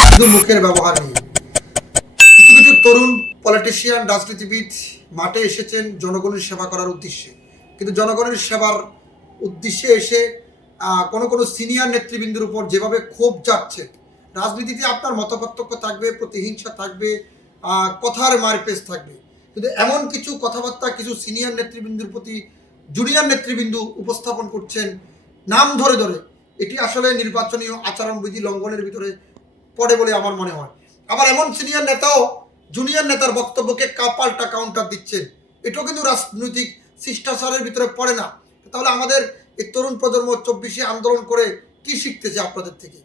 শুধু মুখের ব্যবহার নিয়ে। কিছু কিছু তরুণ পলিটিশিয়ান, রাজনীতিবিদ মাঠে এসেছেন জনগণের সেবা করার উদ্দেশ্যে, কিন্তু জনগণের সেবার উদ্দেশ্যে এসে কোনো কোনো সিনিয়র নেতৃবৃন্দের উপর যেভাবে ক্ষোভ যাচ্ছে, রাজনীতিতে আপনার মতপার্থক্য থাকবে, প্রতিহিংসা থাকবে, কথার মারপেচ থাকবে, কিন্তু এমন কিছু কথাবার্তা কিছু সিনিয়র নেতৃবৃন্দের প্রতি জুনিয়র নেতৃবৃন্দ উপস্থাপন করছেন নাম ধরে ধরে, এটি আসলে নির্বাচনীয় আচরণবিধি লঙ্ঘনের ভিতরে পড়ে বলে আমার মনে হয়। আবার এমন সিনিয়র নেতাও জুনিয়র নেতার বক্তব্যকে পাল্টা কাউন্টার দিচ্ছেন, এটাও কিন্তু রাজনৈতিক শিষ্টাচারের ভিতরে পড়ে না। তাহলে আমাদের এই তরুণ প্রজন্ম 24 আন্দোলন করে কি শিখতেছে আপনাদের থেকে?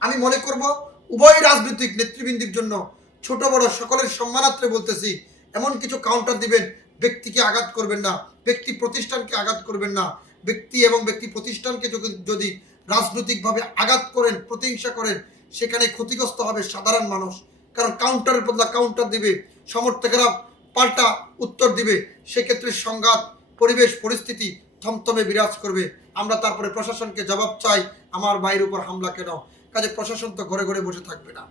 আমি মনে করব উভয় রাজনৈতিক নেতৃবৃন্দের জন্য ছোট বড় সকলের সম্মানার্থে বলতেছি, এমন কিছু কাউন্টার দিবেন, ব্যক্তিকে আঘাত করবেন না, ব্যক্তি প্রতিষ্ঠানকে আঘাত করবেন না। ব্যক্তি এবং ব্যক্তি প্রতিষ্ঠানকে যদি রাজনৈতিকভাবে আঘাত করেন, প্রতিহিংসা করেন, সেখানে ক্ষতিগ্রস্ত হবে সাধারণ মানুষ। কারণ কাউন্টারের বদলা কাউন্টার দিবে, সমর্থকেরা পাল্টা উত্তর দিবে, সেক্ষেত্রে সংঘাত, পরিবেশ, পরিস্থিতি থমথমে বিরাজ করবে। আমরা তারপরে প্রশাসনকে জবাব চাই, আমার ভাইয়ের উপর হামলা কেন? কাজে প্রশাসন তো ঘরে ঘরে বসে থাকবে না,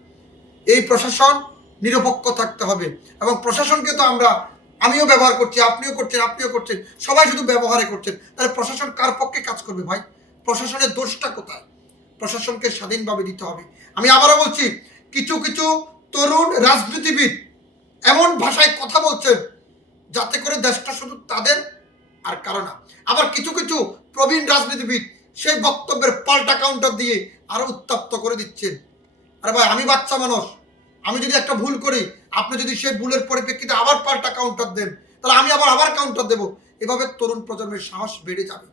এই প্রশাসন নিরপেক্ষ থাকতে হবে। এবং প্রশাসনকে তো আমিও ব্যবহার করছি, আপনিও করছেন, সবাই শুধু ব্যবহারে করছেন। তাহলে প্রশাসন কার পক্ষে কাজ করবে ভাই? প্রশাসনের দোষটা কোথায়? প্রশাসনকে স্বাধীনভাবে দিতে হবে। আমি আবারও বলছি, কিছু কিছু তরুণ রাজনীতিবিদ এমন ভাষায় কথা বলছেন যাতে করে দেশটা শুধু তাদের আর কারো না। আবার কিছু কিছু প্রবীণ রাজনীতিবিদ সেই বক্তব্যের পাল্টা কাউন্টার দিয়ে আরো উত্তপ্ত করে দিচ্ছেন। আরে ভাই, আমি বাচ্চা মানুষ, আমি যদি একটা ভুল করি, আপনি যদি সেই ভুলের পরিপ্রেক্ষিতে আবার পাল্টা কাউন্টার দেন, তাহলে আমি আবার কাউন্টার দেব। এভাবে তরুণ প্রজন্মের সাহস বেড়ে যাবে।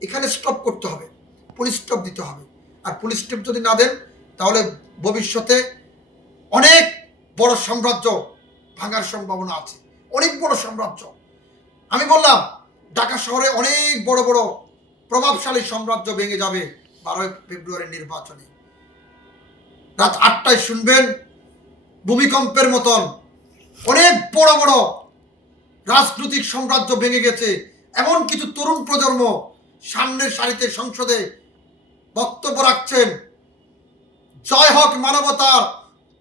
এখানে স্টপ করতে হবে, পুলিশ স্টপ দিতে হবে। আর পুলিশ স্টপ যদি না দেন, তাহলে ভবিষ্যতে অনেক বড় সাম্রাজ্য ভাঙার সম্ভাবনা আছে, অনেক বড় সাম্রাজ্য। আমি বললাম ঢাকা শহরে অনেক বড় বড় প্রভাবশালী সাম্রাজ্য ভেঙে যাবে 12 ফেব্রুয়ারির নির্বাচনে। রাত 8টায় শুনবেন ভূমিকম্পের মতন অনেক বড় বড় রাজনৈতিক সাম্রাজ্য ভেঙে গেছে। এমন কিছু তরুণ প্রজন্ম সামনের সারিতে সংসদে বক্তব্য রাখছেন, জয় হোক মানবতার,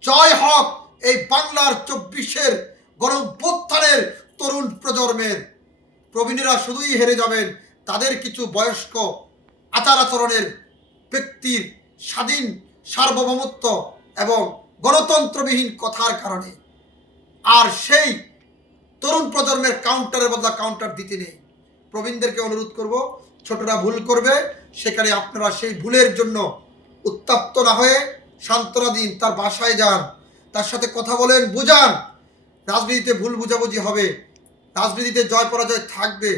জয় হোক এই বাংলার 24-এর গণঅভ্যুত্থানের তরুণ প্রজন্মের। প্রবীণেরা শুধুই হেরে যাবেন তাদের কিছু বয়স্ক আচার আচরণের, ব্যক্তির স্বাধীন সার্বভৌমত্ব এবং গণতন্ত্রবিহীন কথার কারণে। আর সেই তরুণ প্রজন্মের কাউন্টারের বদলা কাউন্টার দিতে নেই। প্রবীণদেরকে অনুরোধ করব, ছোটরা ভুল করবে, সেখানে আপনারা সেই ভুলের জন্য উত্তপ্ত না হয়ে সান্ত্বনা দিন, তার বাসায় যান, তার সাথে কথা বলেন, বুঝান। রাজনীতিতে ভুল বুঝাবুঝি হবে, রাজনীতিতে জয় পরাজয় থাকবে।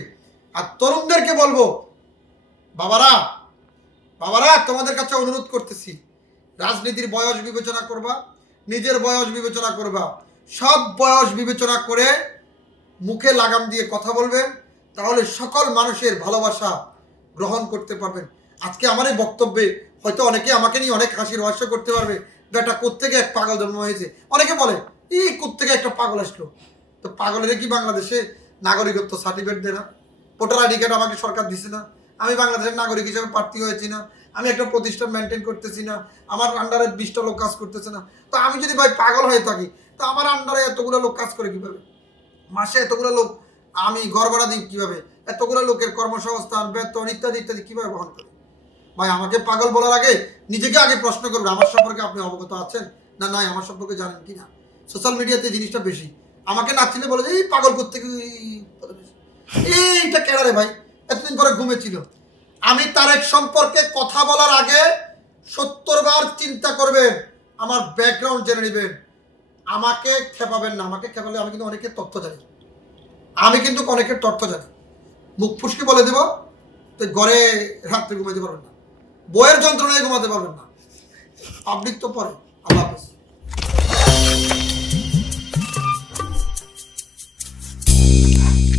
আর তরুণদেরকে বলবো, বাবারা তোমাদের কাছে অনুরোধ করতেছি, রাজনীতির বয়স বিবেচনা করবা, নিজের বয়স বিবেচনা করবা, সব বয়স বিবেচনা করে মুখে লাগাম দিয়ে কথা বলবেন, তাহলে সকল মানুষের ভালোবাসা গ্রহণ করতে পারবেন। আজকে আমার এই বক্তব্যে হয়তো অনেকে আমাকে নিয়ে অনেক হাসি রহস্য করতে পারবে, বেটা কোত্থেকে এক পাগল জন্ম হয়েছে। অনেকে বলে এই কোত্থেকে একটা পাগল আসলো। তো পাগলের কি বাংলাদেশে নাগরিকত্ব সার্টিফিকেট দেয় না? ভোটার আইডি কার্ড আমাকে সরকার দিছে না? আমি বাংলাদেশের নাগরিক হিসেবে প্রার্থী হয়েছি না? আমি একটা প্রতিষ্ঠান মেনটেন করতেছি না? আমার আন্ডারে 20টা লোক কাজ করতেছে না? তো আমি যদি ভাই পাগল হয়ে থাকি, তো আমার আন্ডারে এতগুলো লোক কাজ করে কিভাবে? মাসে এতগুলো লোক আমি ঘর ভাড়া দিই কিভাবে? এতগুলো লোকের কর্মসংস্থান, বেতন ইত্যাদি ইত্যাদি কিভাবে বহন করি? ভাই, আমাকে পাগল বলার আগে নিজেকে আগে প্রশ্ন করবেন, আমার সম্পর্কে আপনি অবগত আছেন না নাই, আমার সম্পর্কে জানেন কি না? সোশ্যাল মিডিয়াতে জিনিসটা বেশি। আমাকে নাচছিলে বলে যে এই পাগল করতে এইটা কেডারে ভাই, এতদিন পরে ঘুমেছিল। আমি তারেক সম্পর্কে কথা বলার আগে 70 বার চিন্তা করবেন, আমার ব্যাকগ্রাউন্ড জেনে নেবেন। আমাকে খেপাবেন না। আমাকে খেপালে আমি কিন্তু অনেকের তথ্য জানি, মুখ ফুসকে বলে দেব, তো ঘরে রাত্রে ঘুমাইতে পারবেন না, বইয়ের যন্ত্রণায় ঘুমাতে পারবেন না। পাবলিক তো পরে। আল্লাহ হাফেজ।